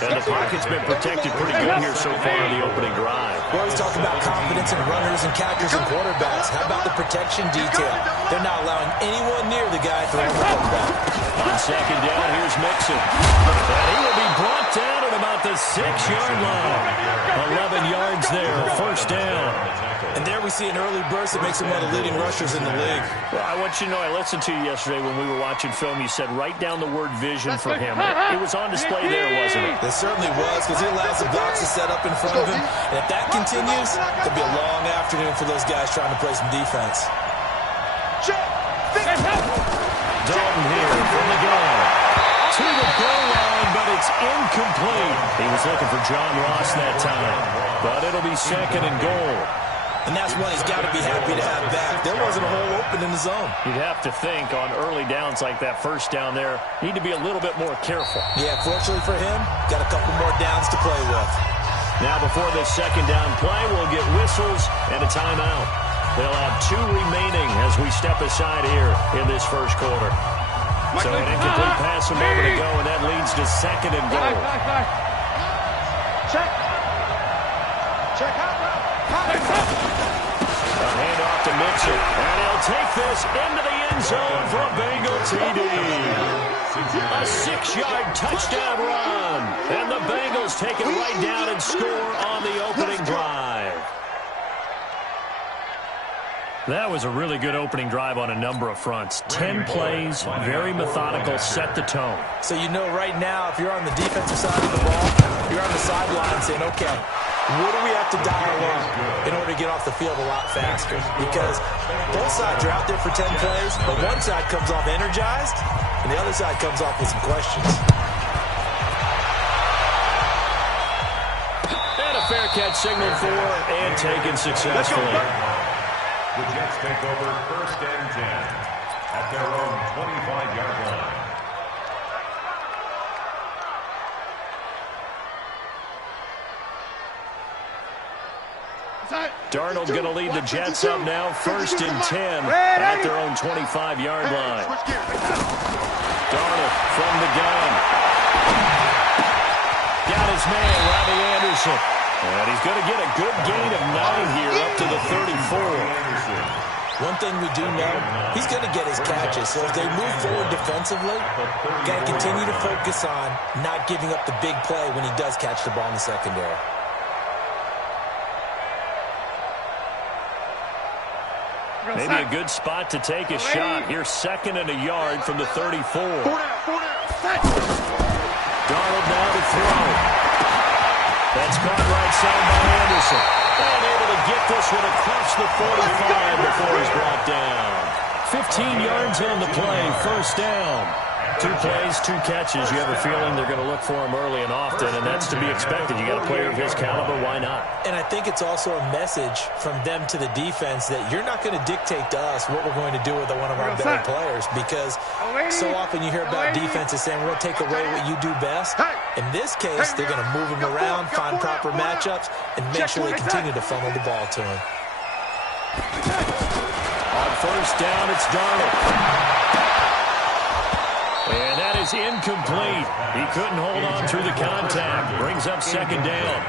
And the pocket's been protected pretty good here so far in the opening drive. We always talk about confidence in runners and catchers and quarterbacks. How about the protection detail? They're not allowing anyone near the guy throwing the football. On second down, here's Mixon. And he will be brought down at about the 6-yard line. 11 yards there, first down. And there we see an early burst that makes him one of the leading rushers in the league. Well, I want you to know, I listened to you yesterday when we were watching film. You said write down the word vision for him. It was on display there, wasn't it? It certainly was, because he allows the blocks to set up in front of him. And if that continues, it'll be a long afternoon for those guys trying to play some defense. Dalton here from the gun. To the goal line, but it's incomplete. He was looking for John Ross that time. But it'll be second and goal. And that's one he's got to be happy to have back. There wasn't a hole open in the zone. You'd have to think on early downs like that first down there, need to be a little bit more careful. Yeah, fortunately for him, got a couple more downs to play with. Now before this second down play, we'll get whistles and a timeout. They'll have 2 remaining as we step aside here in this first quarter. So an incomplete pass a moment ago, and that leads to second and goal. Check. Check out. A handoff to Mixon, and he'll take this into the end zone for a Bengal TD. A 6-yard touchdown run, and the Bengals take it right down and score on the opening drive. That was a really good opening drive on a number of fronts. 10 plays, very methodical, set the tone. So you know right now, if you're on the defensive side of the ball, you're on the sideline saying, okay, what do we have to dial up in order to get off the field a lot faster? Because both sides are out there for 10 plays, but one side comes off energized, and the other side comes off with some questions. And a fair catch signaled for and taken successfully. The Jets take over first and 10 at their own 25-yard line. Darnold going to lead the Jets up now, first and 10 at their own 25-yard line. Darnold from the gun. Got his man, Robbie Anderson. And he's going to get a good gain of 9 here up to the 34. One thing we do know, he's going to get his catches. So as they move forward defensively, got to continue to focus on not giving up the big play when he does catch the ball in the secondary. Maybe a good spot to take a shot. Here, second and a yard from the 34. Darnold now to throw. That's caught right side by Anderson. And able to get this one across the 45 before he's brought down. 15 yards on the play, first down. 2 plays, 2 catches. You have a feeling they're going to look for him early and often, and that's to be expected. You got a player of his caliber, why not? And I think it's also a message from them to the defense that you're not going to dictate to us what we're going to do with one of our better players, because so often you hear about defenses saying we're going to take away what you do best. In this case, they're going to move him around, find proper matchups, and make sure they continue to funnel the ball to him. On first down, it's Darnold. And that is incomplete. He couldn't hold on through the contact. Brings up second down.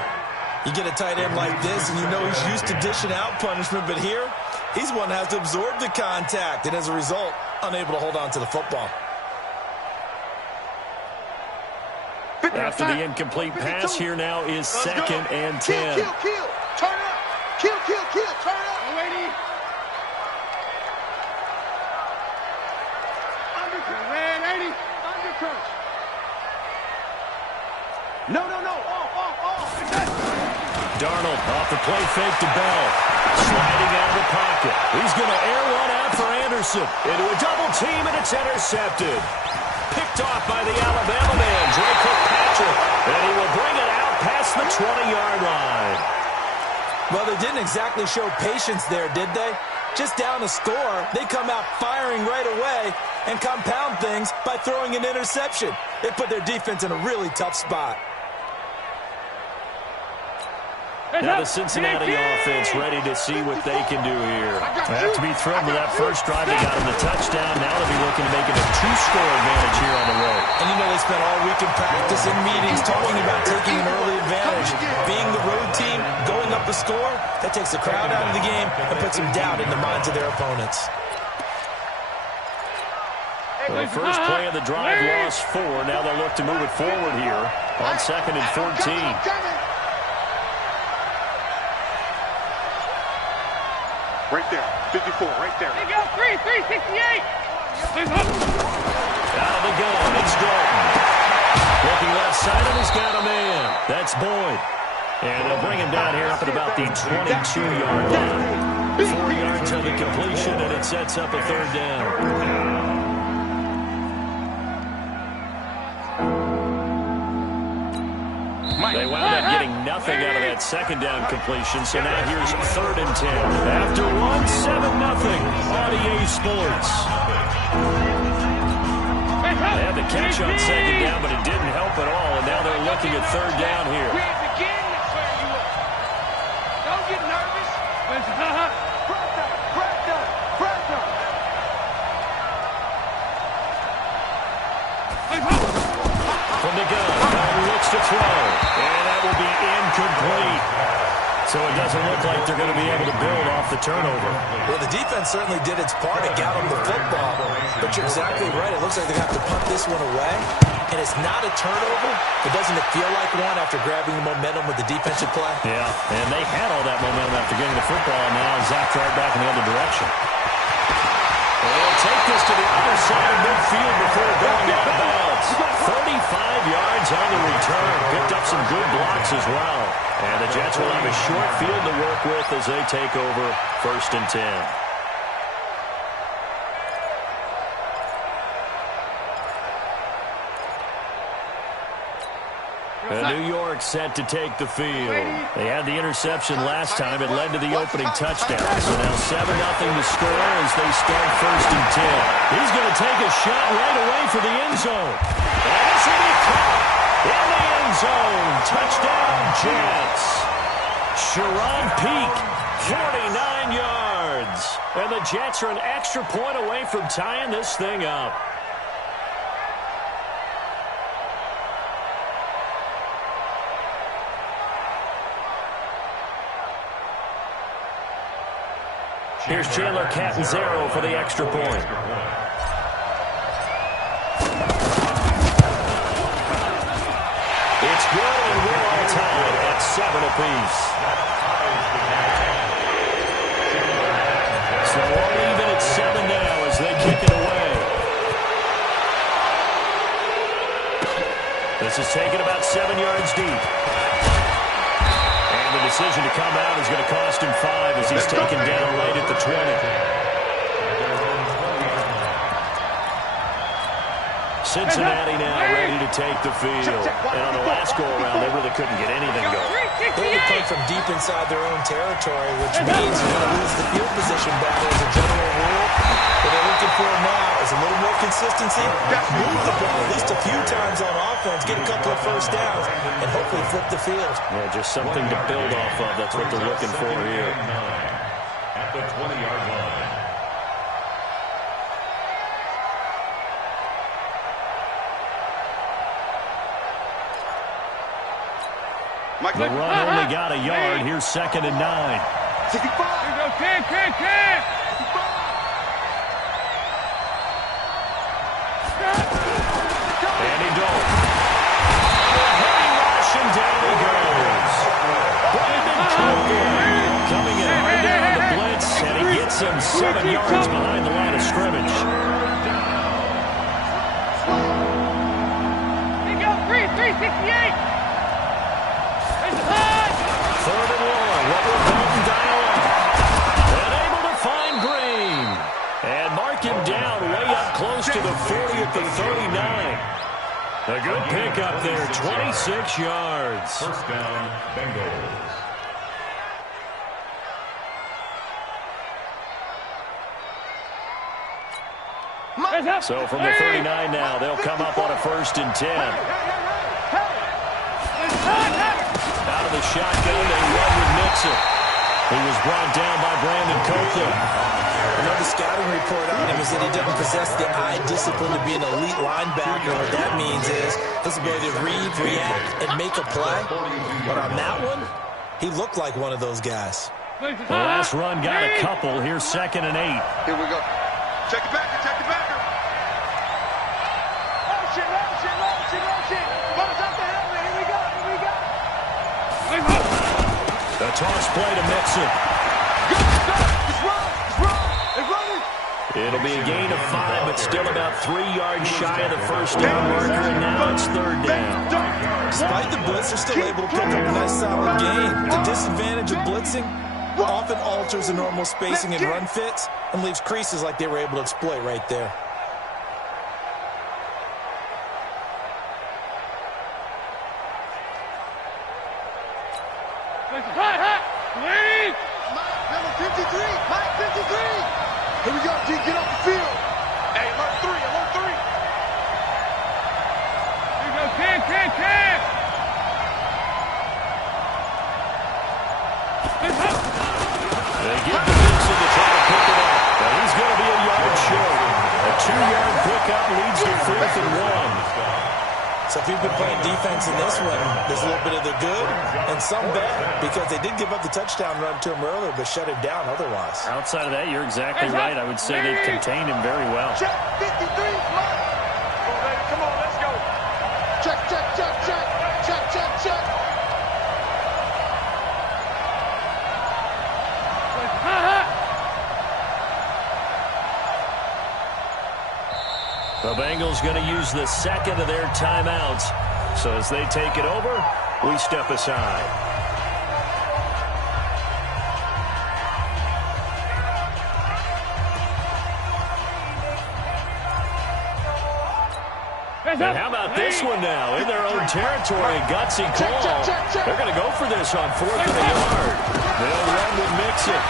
You get a tight end like this, and you know he's used to dishing out punishment, but here, he's one that has to absorb the contact, and as a result, unable to hold on to the football. After the incomplete pass, here now is second and 10. Kill. Turn up. Kill. Turn up. No. Darnold off the play fake to Bell. Sliding out of the pocket. He's going to air one out for Anderson. Into a double team, and it's intercepted. Picked off by the Alabama man, Drake Kirkpatrick. And he will bring it out past the 20-yard line. Well, they didn't exactly show patience there, did they? Just down a score, they come out firing right away and compound things by throwing an interception. They put their defense in a really tough spot. Now the Cincinnati offense ready to see what they can do here. They have to be thrilled with that first drive. They got him the touchdown. Now they'll be looking to make it a 2-score advantage here on the road. And you know they spent all week in practice and meetings talking about taking an early advantage. Being the road team, going up a score, that takes the crowd out of the game and puts some doubt in the minds of their opponents. Well, the first play of the drive lost 4. Now they'll look to move it forward here on 2nd and 14. Right there, 54, right there. They go 368. Out of the gun, it's Dalton. Looking left side, and he's got a man. That's Boyd. And they'll bring him down here up at about the 22-yard line. 4 yards on the completion, and it sets up a 3rd down. They wound up getting nothing out of that 2nd down completion, so now here's 3rd and 10. After 1, 7-0, RDA Sports. They had the catch on 2nd down, but it didn't help at all, and now they're looking at 3rd down here. Don't get nervous. From the gun, Dalton looks to throw, and that will be incomplete. So it doesn't look like they're going to be able to build off the turnover. Well, the defense certainly did its part and got them the football. But you're exactly right. It looks like they're going to have to punt this one away. And it's not a turnover, but doesn't it feel like one after grabbing the momentum with the defensive play? Yeah, and they had all that momentum after getting the football, and now zapped right back in the other direction. They'll take this to the other side of midfield before going out of bounds. 35 yards on the return. Picked up some good blocks as well. And the Jets will have a short field to work with as they take over 1st and 10. New York set to take the field. They had the interception last time. It led to the opening touchdown. So now 7-0 to score as they start 1st and 10. He's going to take a shot right away for the end zone. And this will be caught in the end zone. Touchdown, Jets. Sharon Peak, 49 yards. And the Jets are an extra point away from tying this thing up. Here's Chandler Catanzaro for the extra point. It's good, and we're all tied at 7 apiece. So all even at 7 now as they kick it away. This is taken about 7 yards deep. The decision to come out is going to cost him 5 as he's taken down right at the 20. Cincinnati now ready to take the field. And on the last go-around, they really couldn't get anything going. They had to play from deep inside their own territory, which means you're going to lose the field position battle as a general rule. What they're looking for now is a little more consistency, move the ball at least a few times on offense, get a couple of first downs, and hopefully flip the field. Yeah, just something to build off of. That's what they're looking for here. At the 20-yard line. The run only got a yard. Here's 2nd and 9. 65. Here goes 10. Andy Dalton. Heavy rush, and down he goes. Brandon Copeland coming in hard down on the blitz, and he gets him 7 yards behind the line of scrimmage. They go 368. 3rd and 1. What will Dalton dial up? And able to find Green. And mark him down way up close to the 40 at the 39. A good pickup there, 26 yards. 1st down, Bengals. So from the 39 now, they'll come up on a 1st and 10. Out of the shotgun, they run with makes it. He was brought down by Brandon Copeland. Another scouting report on him is that he doesn't possess the eye discipline to be an elite linebacker. What that means is his ability to read, react, and make a play. But on that one, he looked like one of those guys. The last run got a couple. Here's 2nd and 8. Here we go. Check it back. Check it back. Motion. Ball's up the helmet. Here we go. The toss play to Mixon. It's running. It'll be a gain of 5, but still about 3 yards shy of the first down marker, and now it's 3rd down. Despite the blitz, they're still able to pick up a nice solid gain. The disadvantage of blitzing often alters the normal spacing and run fits and leaves creases like they were able to exploit right there. Lead. Number 53. Mike 53. Here we go. D, get off the field. Hey, alert 3. Here we go. 10. They give to Mixon to try to pick it up. But he's going to be a yard short. A 2-yard pickup leads to 4th and 1. So if you've been playing defense in this one, there's a little bit of the good and some bad, because they did give up the touchdown run to him earlier, but shut him down otherwise. Outside of that, you're exactly right. I would say they've contained him very well. Check 53. Come on, let's go. Check. The Bengals going to use the 2nd of their timeouts. So as they take it over, we step aside. And how about this one now? In their own territory, a gutsy call. They're going to go for this on 4th and a yard. They'll run with Mixon.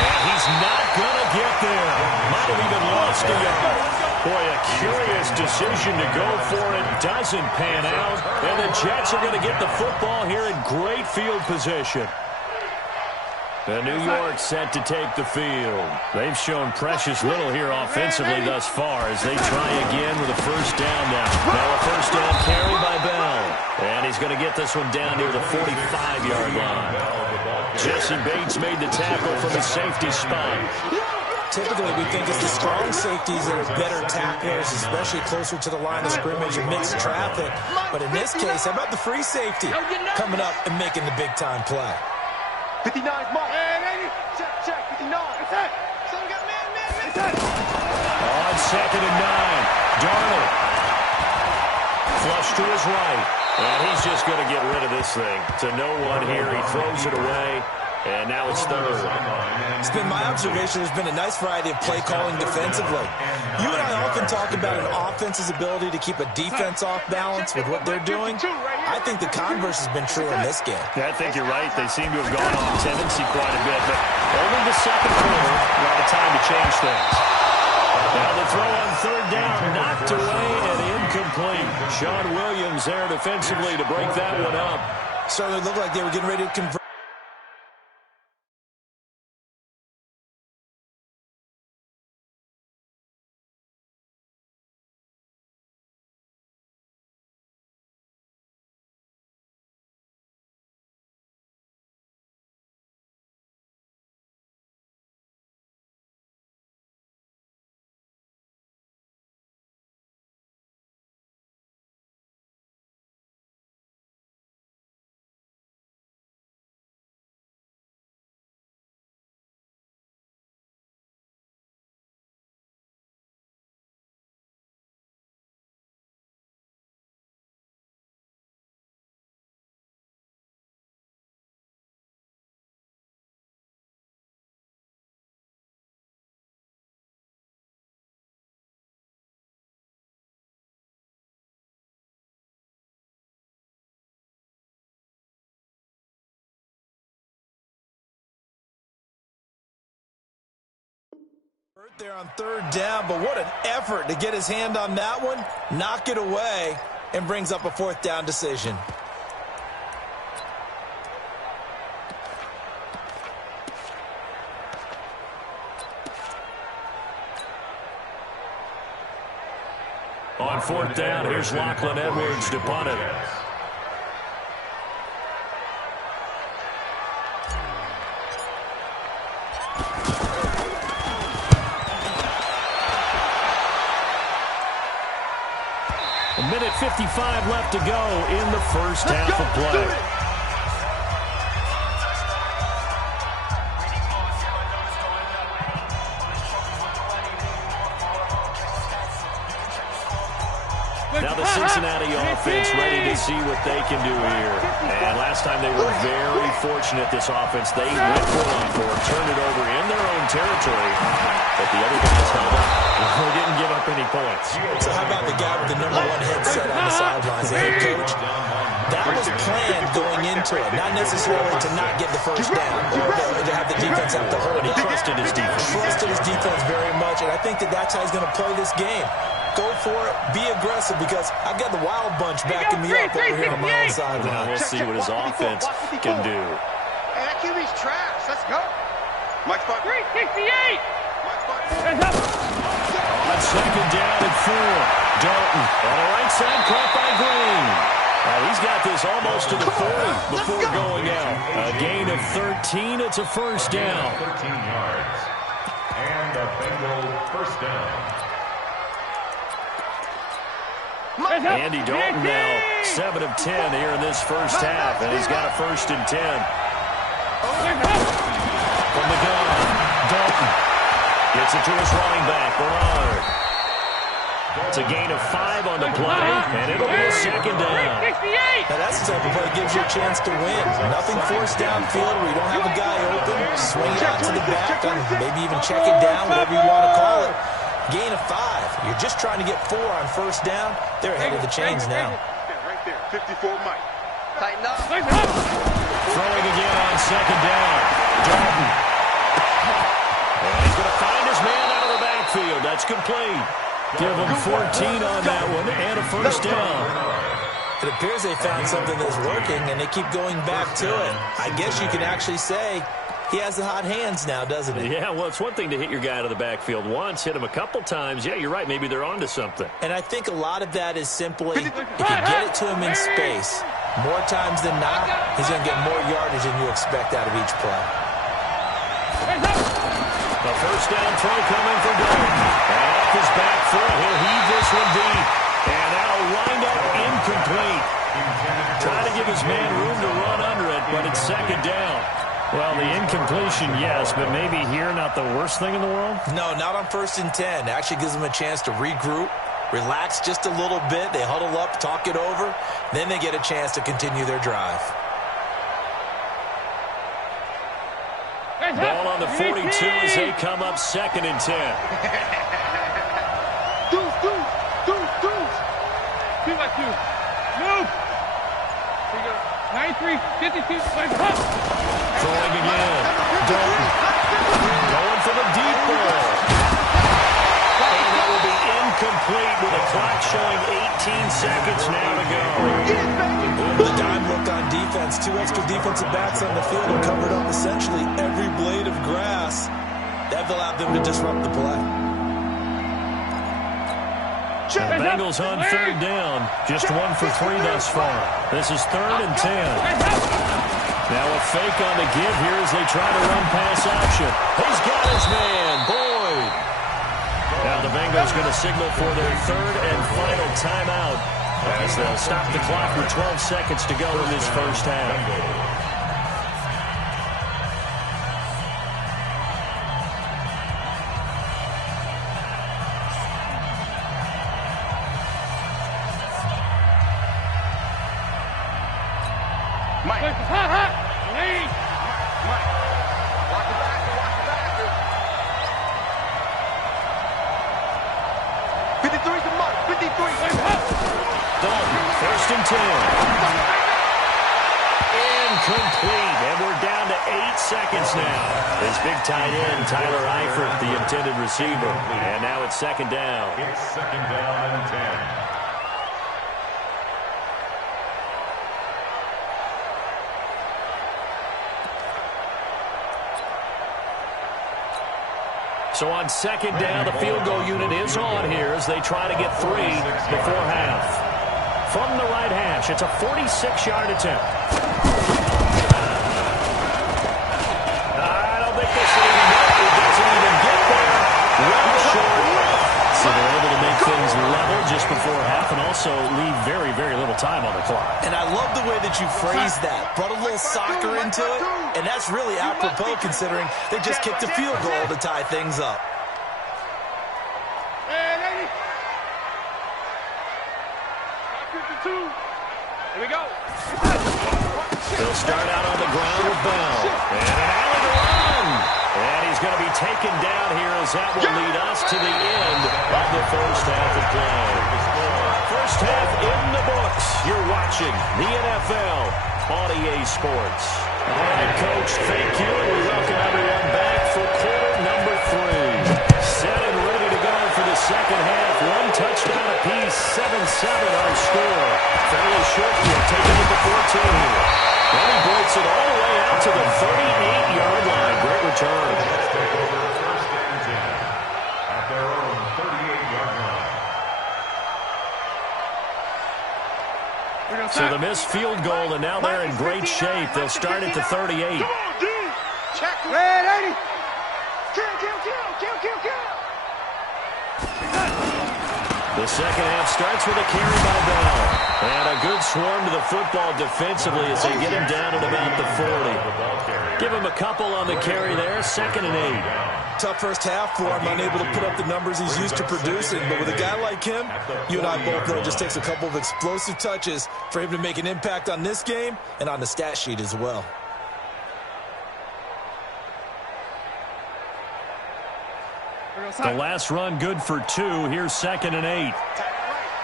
And he's not going to get there. Might have even lost a yard. Boy, a curious decision to go for it. Doesn't pan out. And the Jets are going to get the football here in great field position. The New York set to take the field. They've shown precious little here offensively thus far as they try again with a first down now. Now a first down carry by Bell. And he's going to get this one down near the 45-yard line. Jesse Bates made the tackle from the safety spot. Typically, we think it's the strong safeties that are better tacklers, especially closer to the line of scrimmage and mixed traffic. But in this case, how about the free safety coming up and making the big-time play? 59 Mike. Check. 59. So we got man. On 2nd and 9, Darnold. Flush to his right. And he's just going to get rid of this thing to no one here. He throws it away. And now it's 3rd. It's been my observation there's been a nice variety of play calling defensively. You and I often talk about an offense's ability to keep a defense off balance with what they're doing. I think the converse has been true in this game. Yeah, I think you're right. They seem to have gone off tendency quite a bit, but only the 2nd quarter, a lot of time to change things. Now the throw on 3rd down, knocked away and incomplete. Sean Williams there defensively to break that one up. Certainly looked like they were getting ready to convert. There on 3rd down, but what an effort to get his hand on that one, knock it away, and brings up a 4th down decision. On fourth down, here's Lachlan Edwards to punt it. A minute 55 left to go in the first half of play. Now the Cincinnati offense ready to see what they can do here. And last time they were very fortunate, this offense. They went for it on fourth, turned it over in their own territory. But the other guys held up. They didn't give up any points. So how about the guy with the #1 headset on the sidelines, the head coach? That was planned going into it, not necessarily to not get the first down or to have the defense have to hold it. He trusted his defense. Trusted his defense very much, and I think that's how he's going to play this game. Go for it. Be aggressive, because I've got the wild bunch backing me up over here on my own sideline. Well, we'll see what his offense can do. Hey, that QB's trash. Let's go. Mike Spot. 368. On second down and 4, Dalton on the right side, caught by Green. He's got this almost to the 40 before going out. A gain of 13. It's a first down. 13 yards. And a Bengal first down. Andy Dalton now 7 of 10 here in this first half, and he's got a 1st and 10. From the gun, Dalton gets it to his running back, Bernard. It's a gain of 5 on the play, and it'll be a second down. Now that's the type of play that gives you a chance to win. Nothing forced downfield where you don't have a guy open. Swing it out to the back, and maybe even check it down, whatever you want to call it. Gain of 5. You're just trying to get 4 on first down. They're ahead of the chains now. Right there, 54 Mike. Tighten up. Throwing again on second down. Dalton. And he's going to find his man out of the backfield. That's complete. Give him 14 on that one and a first down. It appears they found something that's working, and they keep going back to it. I guess you can actually say he has the hot hands now, doesn't he? Yeah, well, it's one thing to hit your guy out of the backfield once, hit him a couple times. Yeah, you're right. Maybe they're onto something. And I think a lot of that is simply, if you get it to him in space, more times than not, he's going to get more yardage than you expect out of each play. The first down throw coming from Dalton. And off his back foot, he'll heave this one deep. And that'll wind up incomplete. Trying to give his man room to run under it, but it's second down. Well, the incompletion, yes, but maybe here not the worst thing in the world? No, not on 1st and 10. It actually gives them a chance to regroup, relax just a little bit. They huddle up, talk it over. Then they get a chance to continue their drive. Ball on the 42 as they come up 2nd and 10. Deuce. 2 by 2. Move. Here you go. 93, 52, Throwing again. Dalton going for the deep ball. And that will be incomplete with a clock showing 18 seconds now to go. The dime look on defense. 2 extra defensive backs on the field and covered up essentially every blade of grass. That allowed them to disrupt the play. The Bengals on 3rd down. Just 1 for 3 thus far. This is 3rd and 10. Now a fake on the give here as they try to run pass action. He's got his man, Boyd. Now the Bengals going to signal for their 3rd and final timeout as they'll stop the clock with 12 seconds to go in this first half. Mike. Lead. Mike. Watch the backer. 53 to Mike. 53. Dalton, 1st and 10. Incomplete. And we're down to 8 seconds now. His big tight end, Tyler Eifert, the intended receiver. And now it's 2nd down. It's 2nd down and 10. So on second down, the field goal unit is on here as they try to get 3 before half. From the right hash, it's a 46-yard attempt. I don't think this will even get it. It doesn't even get there. Well short. So they're able to make things level just before half and also leave very, very little time on the clock. And I love the way that you phrased that. Brought a little soccer into it, and that's really apropos considering they just kicked a field goal to tie things up. Here we go. They'll start out on the ground with Bell. And an alley to run. And he's going to be taken down here as that will lead us to the end of the first half of play. First half in the books. You're watching the NFL on EA Sports. All right, Coach, thank you. We welcome everyone back for quarter number 3. Set and ready to go for the second half. 1 touchdown apiece, 7-7 our score. Fairly short here, taking it to 14 here. Then he breaks it all the way out to the 38-yard line. Great return. Let's take over first and 10 at their own 38-yard line. So the missed field goal, and now they're in great shape. They'll start at the 38. Come on, dude. Check. Red 80. Kill. The second half starts with a carry by Bell. And a good swarm to the football defensively as they get him down at about the 40. Give him a couple on the carry there, 2nd and 8. Tough first half for him, unable to put up the numbers he's used to producing. But with a guy like him, you and I both know it just takes a couple of explosive touches for him to make an impact on this game and on the stat sheet as well. The last run good for 2. Here's 2nd and 8. Tight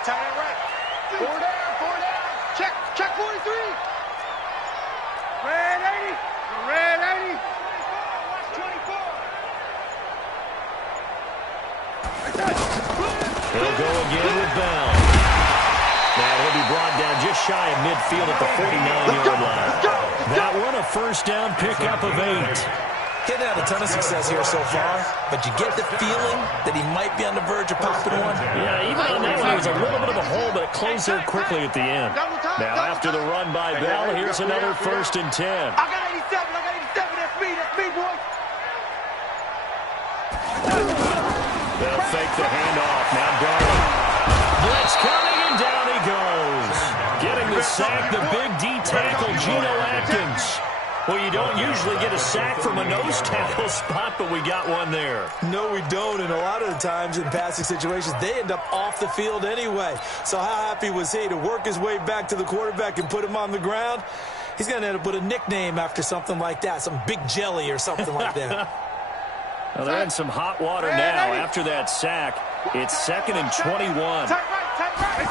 end right. 4 down. Check 43. Red 80. Watch 24. He'll go again with Bell. Now he'll be brought down just shy of midfield at the 49-yard line. That one a first down pickup of 8. He's had a ton of success here so far, but you get the feeling that he might be on the verge of popping one. Yeah, even on that one, there was a little bit of a hole, but it closed there quickly at the end. Now, after the run by Bell, here's another 1st and 10. I got 87. That's me, boy. They'll fake the handoff. Now Darling. Blitz coming, and down he goes. Getting the sack, the big D tackle, Geno Atkins. Well, you don't usually get a sack from a nose tackle spot, but we got one there. No, we don't, and a lot of the times in passing situations, they end up off the field anyway. So how happy was he to work his way back to the quarterback and put him on the ground? He's going to end up with a nickname after something like that, some Big Jelly or something like that. Well, they're in some hot water now after that sack. It's 2nd and 21. Tight right.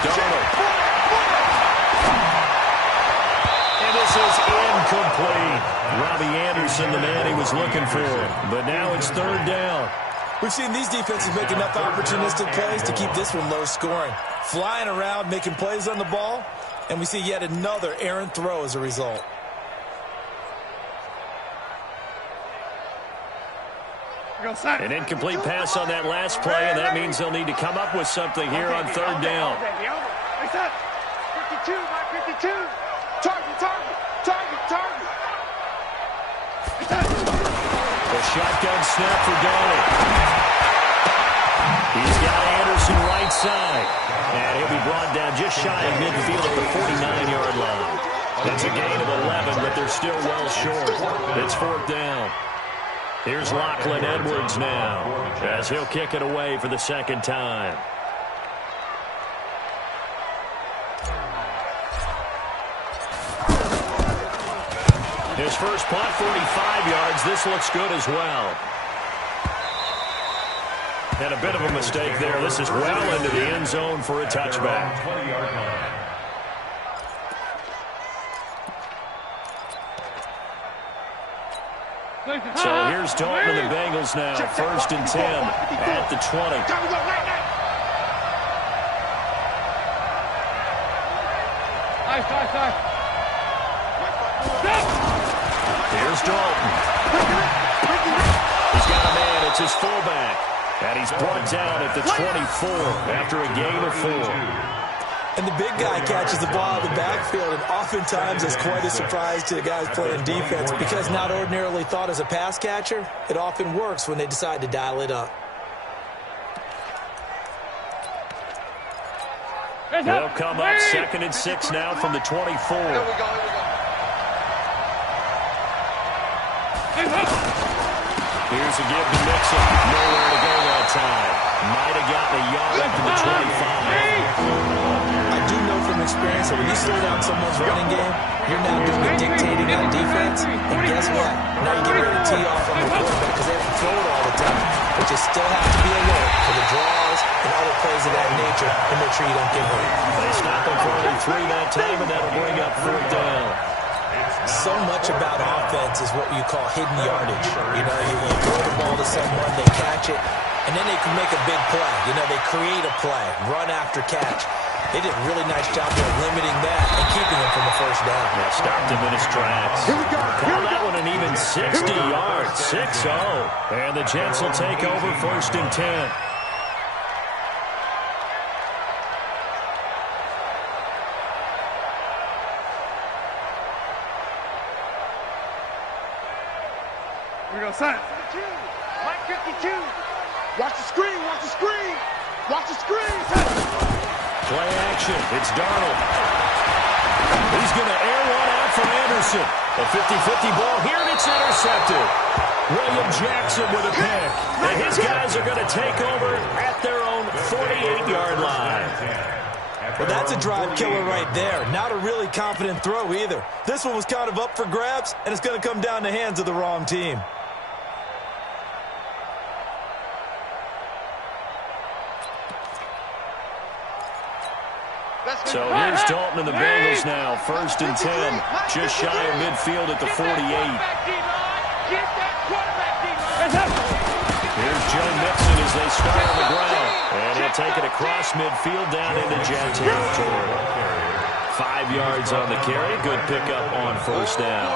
Darnold. This is incomplete. Robbie Anderson, the man he was looking for. But now it's 3rd down. We've seen these defenses make enough opportunistic plays to keep this one low scoring. Flying around, making plays on the ball, and we see yet another errant throw as a result. An incomplete pass on that last play, and that means they'll need to come up with something here on 3rd down. 52. Target. The shotgun snap for Donald. He's got Anderson right side. And he'll be brought down just shy of midfield at the 49-yard line. It's a gain of 11, but they're still well short. It's 4th down. Here's Lachlan Edwards now as he'll kick it away for the 2nd time. His first punt, 45 yards. This looks good as well. And a bit of a mistake there. This is well into the end zone for a touchback. So here's Dalton and the Bengals now. 1st and 10 at the 20. Nice. Here's Dalton. He's got a It's his fullback. And he's brought down at the 24 after a gain of 4. And the big guy catches the ball in the backfield, and oftentimes it's quite a surprise to the guys playing defense because not ordinarily thought as a pass catcher, it often works when they decide to dial it up. They'll come up 2nd and 6 now from the 24. Here we go. Here's a give to Mixon. Nowhere to go that time. Might have gotten a yard up to the 25. I do know from experience that when you slow down someone's running game, you're now doing the dictating on defense. And guess what? Now you get ready to tee off on the quarterback because they have to throw it all the time. But you still have to be alert for the draws and other plays of that nature and make sure you don't get hurt. They stop him for only 3 that time, and that'll bring up 4th down. So much about offense is what you call hidden yardage. You know, you throw the ball to someone, they catch it, and then they can make a big play. You know, they create a play, run after catch. They did a really nice job there limiting that and keeping him from a first down. Yeah, stopped him in his tracks. Here we go. Call that one an even 60 yards, 6-0. And the Jets will take over 1st and 10. Here we go, son. Mike 52. Watch the screen. Watch the screen. Watch the screen. Play action. It's Darnold. He's going to air one out from Anderson. A 50-50 ball here, and it's intercepted. William Jackson with a pick. And his guys are going to take over at their own 48-yard line. Well, that's a drive killer right there. Not a really confident throw either. This one was kind of up for grabs, and it's going to come down the hands of the wrong team. So here's Dalton and the Bengals now. 1st and 10. Just shy of midfield at the 48. Here's Joe Mixon as they start on the ground. And he'll take it across midfield down into Jet territory. 5 yards on the carry. Good pickup on 1st down.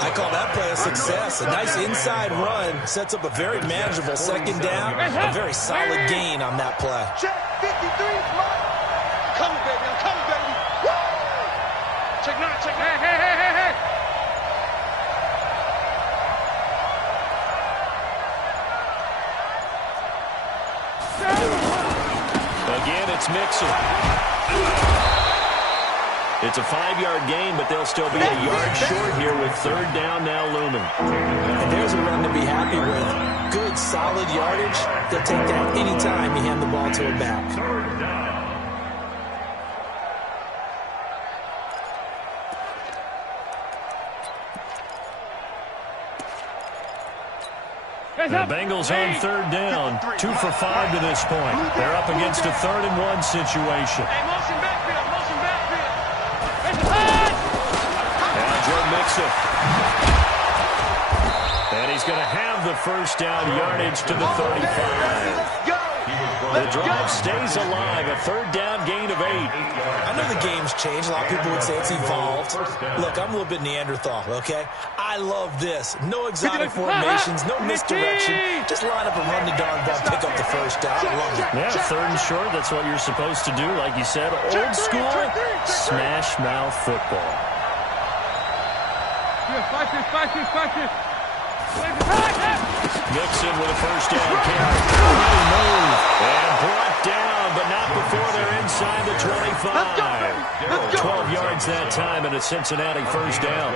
I call that play a success. A nice inside run sets up a very manageable 2nd down. A very solid gain on that play. Check 53. Come, baby. I'm coming, baby. Woo! Check 9. Check 9. Hey. Again, it's Mixon. It's a 5-yard gain, but they'll still be a yard short here with 3rd down now looming. And there's a run to be happy with. Good, solid yardage. They'll take that any time you hand the ball to a back. The Bengals on 3rd down. 2 for 5 to this point. They're up against a 3rd and 1 situation. Hey, motion backfield. Now Joe Mixon. And he's going to have the 1st down yardage to the 35. The drive stays alive. A 3rd down gain of 8. I know the game's changed. A lot of people would say it's evolved. Look, I'm a little bit Neanderthal, okay? I love this. No exotic formations, no misdirection. Just line up and run the darn ball, pick up the 1st down. I love it. Yeah, 3rd and short. That's what you're supposed to do. Like you said, old school smash mouth football. Mixon with a 1st down carry. Good move. And brought down, but not before they're inside the 25. 12 yards that time, and a Cincinnati 1st down.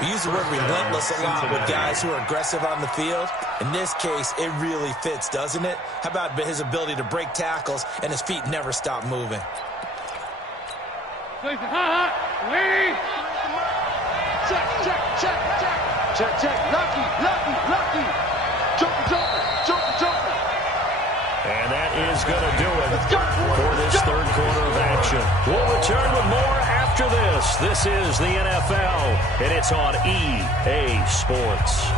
We use the word relentless a lot with guys who are aggressive on the field. In this case, it really fits, doesn't it? How about his ability to break tackles and his feet never stop moving? Check. Lucky. Joker. And that is going to do it for this 3rd quarter of action. We'll return with more after this. This is the NFL, and it's on EA Sports.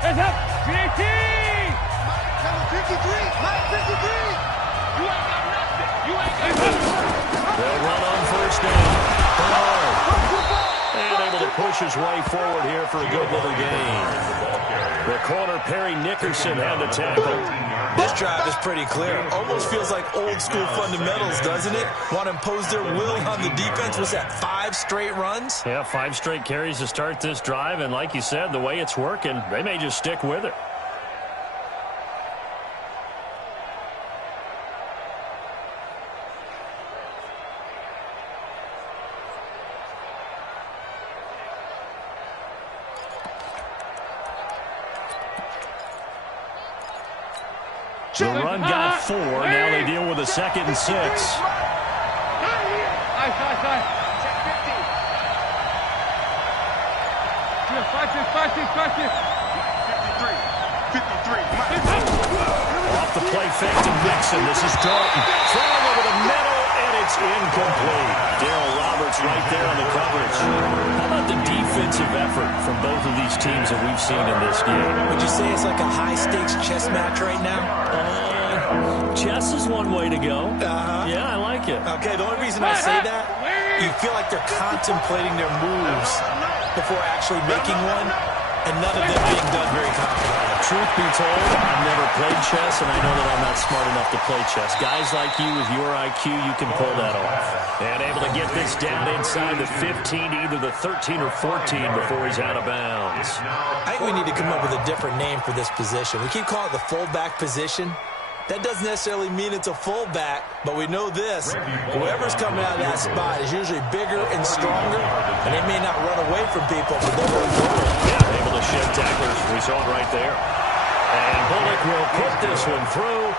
Heads up, JT! Number 53. Mike 53. push his way forward here for a good little gain. The corner, Perry Nickerson, had the tackle. This drive is pretty clear. Almost feels like old school fundamentals, doesn't it? Want to impose their will on the defense. Was that 5 straight runs? Yeah, 5 straight carries to start this drive. And like you said, the way it's working, they may just stick with it. The run got 4. Now they deal with a 2nd and 6. Nice. Five, six. 53. Off the play fake to Mixon. This is Dalton. Throwing over the middle, and it's incomplete. Darryl Roberts right there on the coverage. How about the defensive effort from both of these teams that we've seen in this game? Would you say it's like a high-stakes chess match right now? Chess is one way to go. Yeah, I like it. Okay, the only reason I say that, you feel like they're contemplating their moves before actually making one, and none of them being done very confidently. Truth be told, I've never played chess, and I know that I'm not smart enough to play chess. Guys like you with your IQ, you can pull that off. And able to get this down inside the 15 to either the 13 or 14 before he's out of bounds. I think we need to come up with a different name for this position. We keep calling it the fullback position. That doesn't necessarily mean it's a fullback, but we know this. Whoever's coming out of that spot is usually bigger and stronger, and they may not run away from people, but they're going to go. Yeah, able to shed tacklers. We saw it right there. And Bullock will put this one through.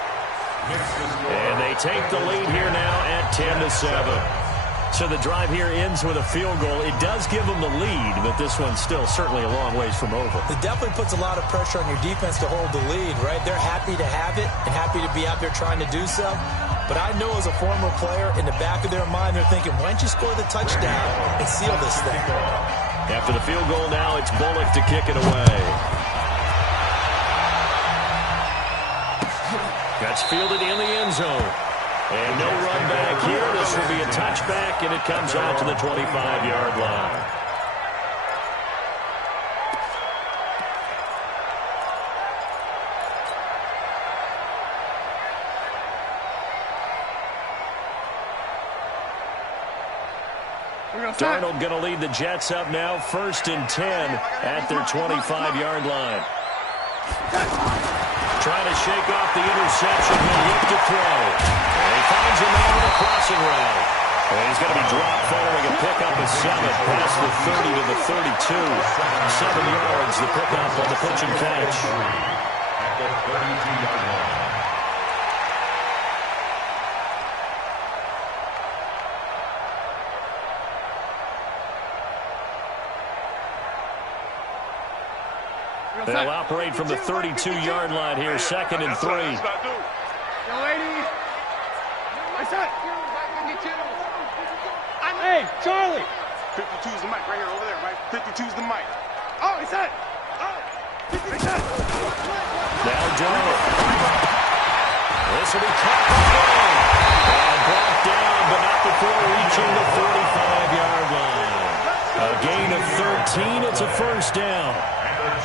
And they take the lead here now at 10-7. So the drive here ends with a field goal. It does give them the lead, but this one's still certainly a long ways from over. It definitely puts a lot of pressure on your defense to hold the lead, right? They're happy to have it and happy to be out there trying to do so. But I know as a former player, in the back of their mind, they're thinking, why don't you score the touchdown and seal this thing? After the field goal now, it's Bullock to kick it away. That's fielded in the end zone. And no run back here. This will be a touchback, and it comes out to the 25-yard line. Darnold going to lead the Jets up now, 1st and 10 at their 25-yard line. Trying to shake off the interception. He'll look to throw. And he finds a man with a crossing route. And he's going to be dropped following a pickup of 7 past the 30 to the 32. 7 yards, the pickup on the pitch and catch. At the 32-yard line. They'll operate from the 32-yard line here, 2nd and 3. Young lady. What's that? Hey, Charlie. 52 is the mic right here, over there, right? 52 is the mic. Oh, it's that. Oh, it's that. Now Darnold. This will be caught by and brought down, but not before reaching the 45-yard line. A gain of 13. It's a 1st down.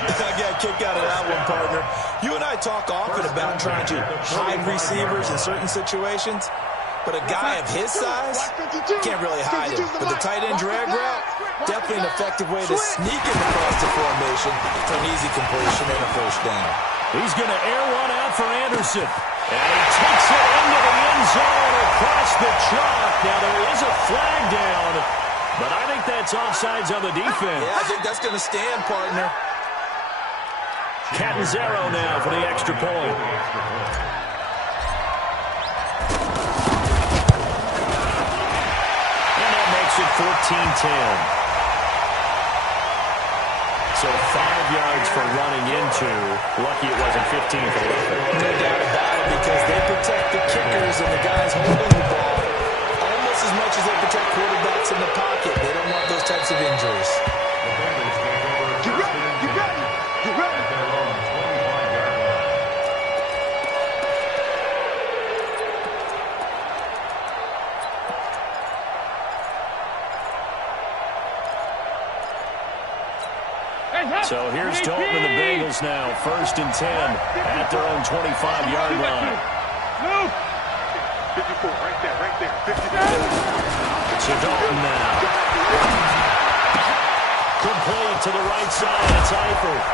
I got a kick out of that one, partner. You and I talk often about trying to hide receivers in certain situations, but a guy of his size can't really hide him. But the tight end drag route, definitely an effective way to sneak him across the formation for an easy completion and a 1st down. He's going to air one out for Anderson. And he takes it into the end zone across the chalk. Now there is a flag down, but I think that's offsides on the defense. Yeah, I think that's going to stand, partner. Catanzaro now for the extra point. And that makes it 14-10. So 5 yards for running into. Lucky it wasn't 15 for 11. No doubt about it, because they protect the kickers and the guys holding the ball almost as much as they protect quarterbacks in the pocket. They don't want those types of injuries. Get ready. So here's Dalton and the Bengals now, 1st and 10 at their own 25-yard line. 54, right there, 54. So Dalton now. Complete to the right side. It's Eifert.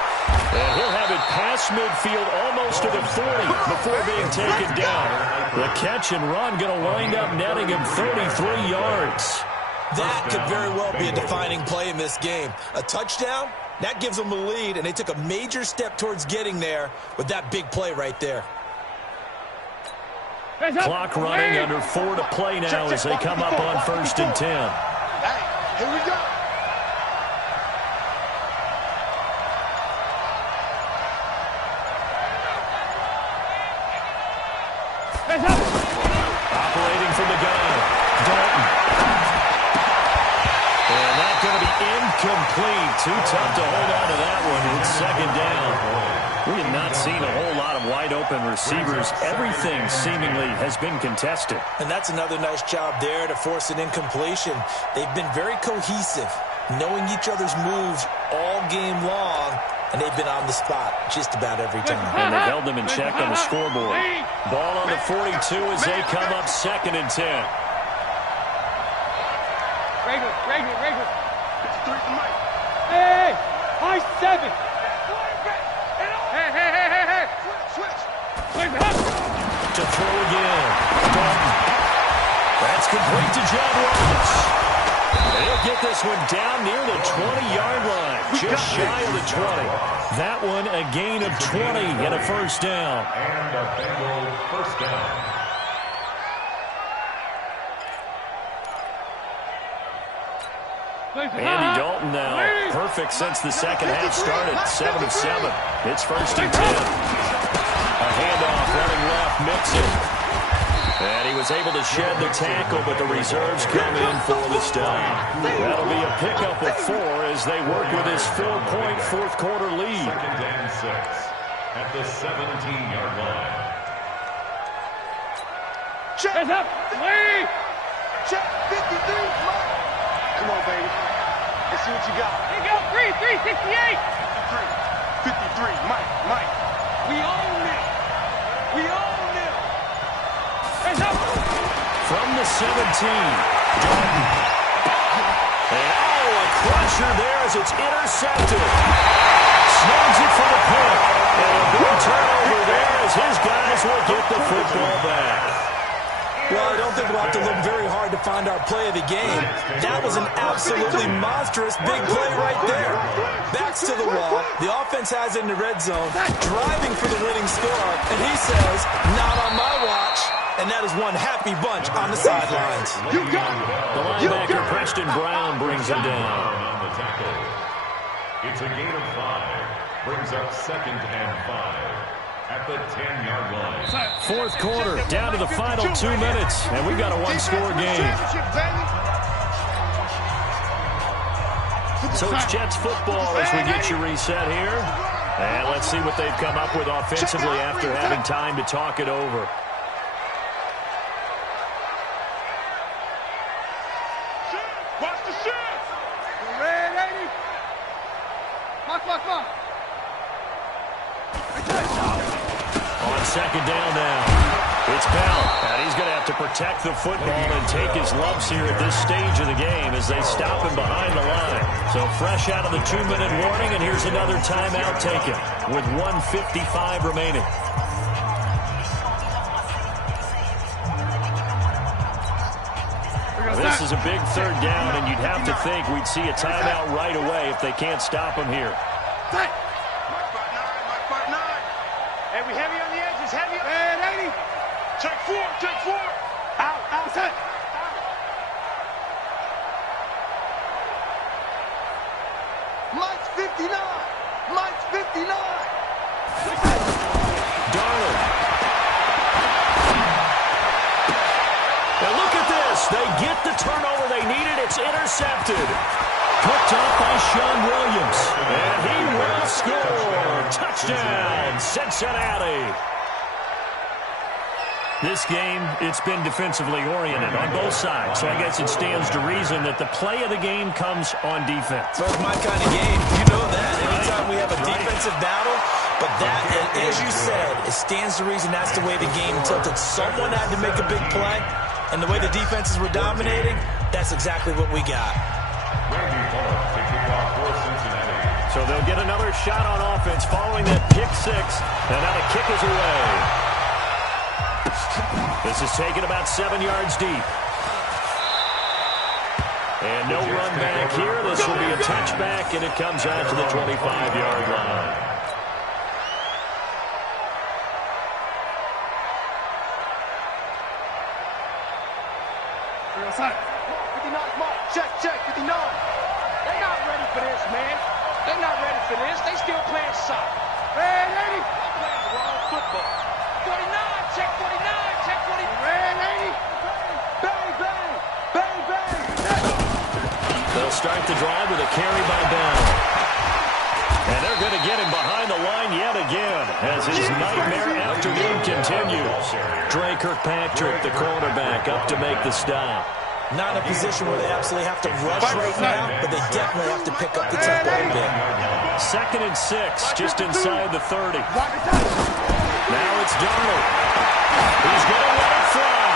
And he'll have it past midfield almost to the 40 before being taken down. The catch and run going to wind up netting him 33 yards. That could very well be a defining play in this game. A touchdown, that gives them a lead, and they took a major step towards getting there with that big play right there. Clock running, under 4 to play now as they come up on 1st and 10. Hey, here we go. Operating from the gun, Dalton. And that's going to be incomplete. Too tough to hold on to that one. It's 2nd down. We have not seen a whole lot of wide-open receivers. Everything seemingly has been contested. And that's another nice job there to force an incompletion. They've been very cohesive, knowing each other's moves all game long, and they've been on the spot just about every time. And they held them in check on the scoreboard. Ball on the 42 as they come up 2nd and 10. Regular. 53 to Mike. Hey, high 7. Hey. Switch. To throw again. Dalton. That's complete to John Ross. They'll get this one down near the 20-yard line. Just shy of the 20. That one a gain of 20 and a 1st down. And a Bengal 1st down. Andy Dalton now, perfect since the second half started, 7 of 7. It's 1st and 10. A handoff running left, Mixon. And he was able to shed the tackle, but the reserves come in for the stop. That'll be a pickup of 4 as they work with his 4-point fourth-quarter lead. 2nd and 6 at the 17-yard line. Check. Hands up. Lead. Check. 53. Come on, baby. Let's see what you got. Here you go. 368. 53. Mike. We own it. Hands up. From the 17, Dalton. And a crusher there as it's intercepted. Snags it for the pick. And a big turnover there as his guys will get the football back. Well, I don't think we'll have to look very hard to find our play of the game. That was an absolutely monstrous big play right there. Backs to the wall. The offense has it in the red zone, driving for the winning score. And he says, not on my watch. And that is one happy bunch on the sidelines. You got it. The linebacker, Preston Brown, brings him down. On the tackle. It's a gain of 5. Brings up 2nd and 5. At the 10-yard line. 4th quarter, down to the final 2 minutes, and we've got a one-score game. So it's Jets football as we get you reset here. And let's see what they've come up with offensively after having time to talk it over. Watch the shift. Red 80. Come on. On 2nd down now, it's Bell, and he's going to have to protect the football and take his lumps here at this stage of the game as they stop him behind the line. So fresh out of the 2-minute warning, and here's another timeout taken with 1:55 remaining. This is a big 3rd down, and you'd have to think we'd see a timeout right away if they can't stop him here. Mike 5-9. Hey, we heavy on the edges. Heavy. Red 80. Check 4. Outside. Mike's 59. Darnold. Now look at this. They get the turnover they needed. It's intercepted. Picked up by Sean Williams. And he will score. Touchdown, Cincinnati. This game, it's been defensively oriented on both sides, so I guess it stands to reason that the play of the game comes on defense. Well, it's my kind of game. You know that. Anytime we have a defensive battle, but that, as you said, it stands to reason that's the way the game tilted. Someone had to make a big play, and the way the defenses were dominating, that's exactly what we got. So they'll get another shot on offense following that pick six, and now the kick is away. This is taken about 7 yards deep. And no run back here. This will be a touchback, and it comes out to the 25-yard line. Check, 59. They're not ready for this, man. They're not ready for this. They still playing soccer. Red 80. I'm playing the wrong football. 49, check 49, check 49. Red 80. Bang, bang, bang, bang. They'll start the drive with a carry by Bell. And they're going to get him behind the line yet again as his nightmare afternoon continues. Dre Kirkpatrick, the cornerback, up to make the stop. Not in a position where they absolutely have to rush right now, but they definitely have to pick up the tempo a bit. 2nd and 6, just inside the 30. Now it's Darnold. He's going to let it fly.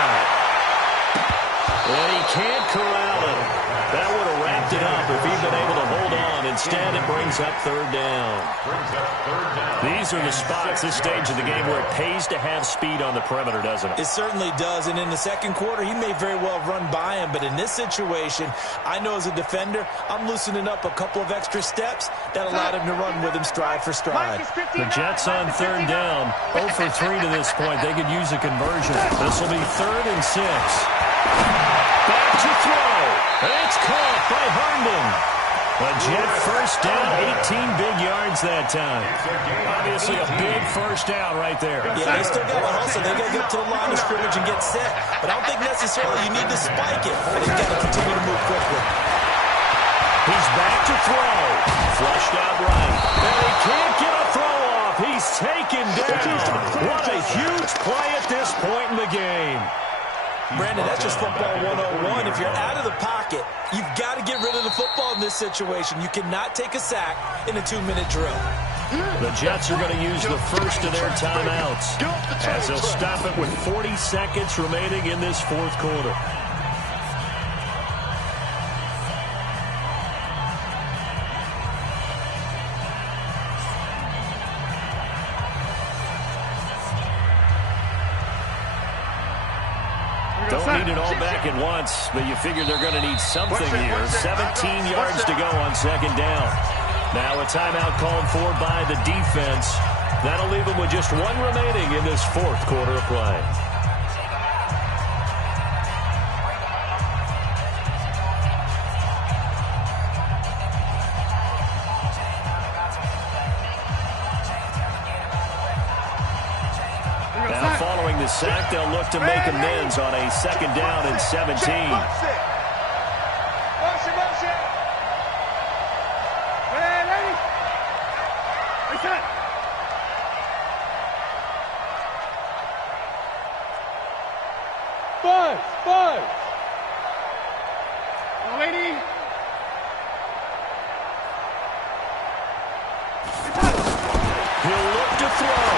And he can't corral it. That would have wrapped it up if he'd been able to hold on. Instead, it brings up 3rd down. These are the spots, this stage of the game, where it pays to have speed on the perimeter, doesn't it? It certainly does, and in the second quarter, he may very well run by him, but in this situation, I know as a defender, I'm loosening up a couple of extra steps that allowed him to run with him stride for stride. The Jets on 3rd down, 0 for 3 to this point. They could use a conversion. This will be 3rd and 6. Back to throw. It's caught by Herndon. A Jet first down, 18 big yards that time. Obviously a big first down right there. Yeah, they still got to hustle. They got to get to the line of scrimmage and get set. But I don't think necessarily you need to spike it. They've got to continue to move quickly. He's back to throw. Flushed out right. And he can't get a throw off. He's taken down. What a huge play at this point in the game. Brandon, that's just football 101. If you're out of the pocket, you've got to get rid of the football in this situation. You cannot take a sack in a 2-minute drill. The Jets are going to use the first of their timeouts as they'll stop it with 40 seconds remaining in this 4th quarter. Don't need it all back at once, but you figure they're going to need something here. 17 yards to go on 2nd down. Now a timeout called for by the defense. That'll leave them with just 1 remaining in this 4th quarter of play. Now following the sack, they'll look to make amends on a 2nd down and 17. Buzz. Lady. He'll look to throw.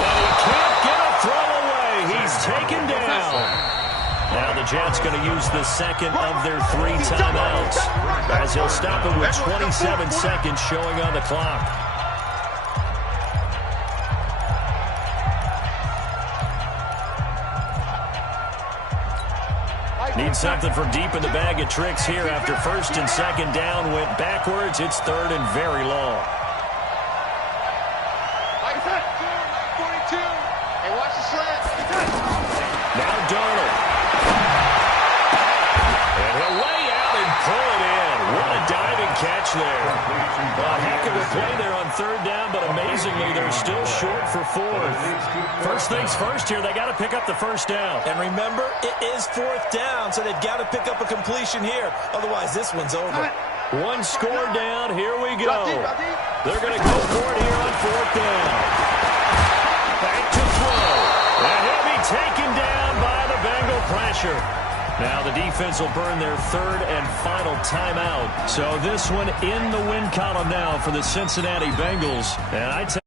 And he can't get a throw away. He's taken down. Now the Jets going to use the 2nd of their 3 timeouts as he'll stop it with 27 seconds showing on the clock. Need something from deep in the bag of tricks here after 1st and 2nd down went backwards. It's 3rd and very long. 42. Hey, watch the slant. Now Darnold. And he'll lay out and pull it in. What a diving catch there. A heck of a play there on 3rd down, but amazingly, they're still short for 4th. First things first here, they got to pick up the 1st down. And remember, it is 4th down, so they've got to pick up a completion here. Otherwise, this one's over. 1 score down. Here we go. They're going to go for it here on 4th down. Back to throw. And he'll be taken down by the Bengal pressure. Now the defense will burn their third and final timeout. So this one in the win column now for the Cincinnati Bengals. And I tell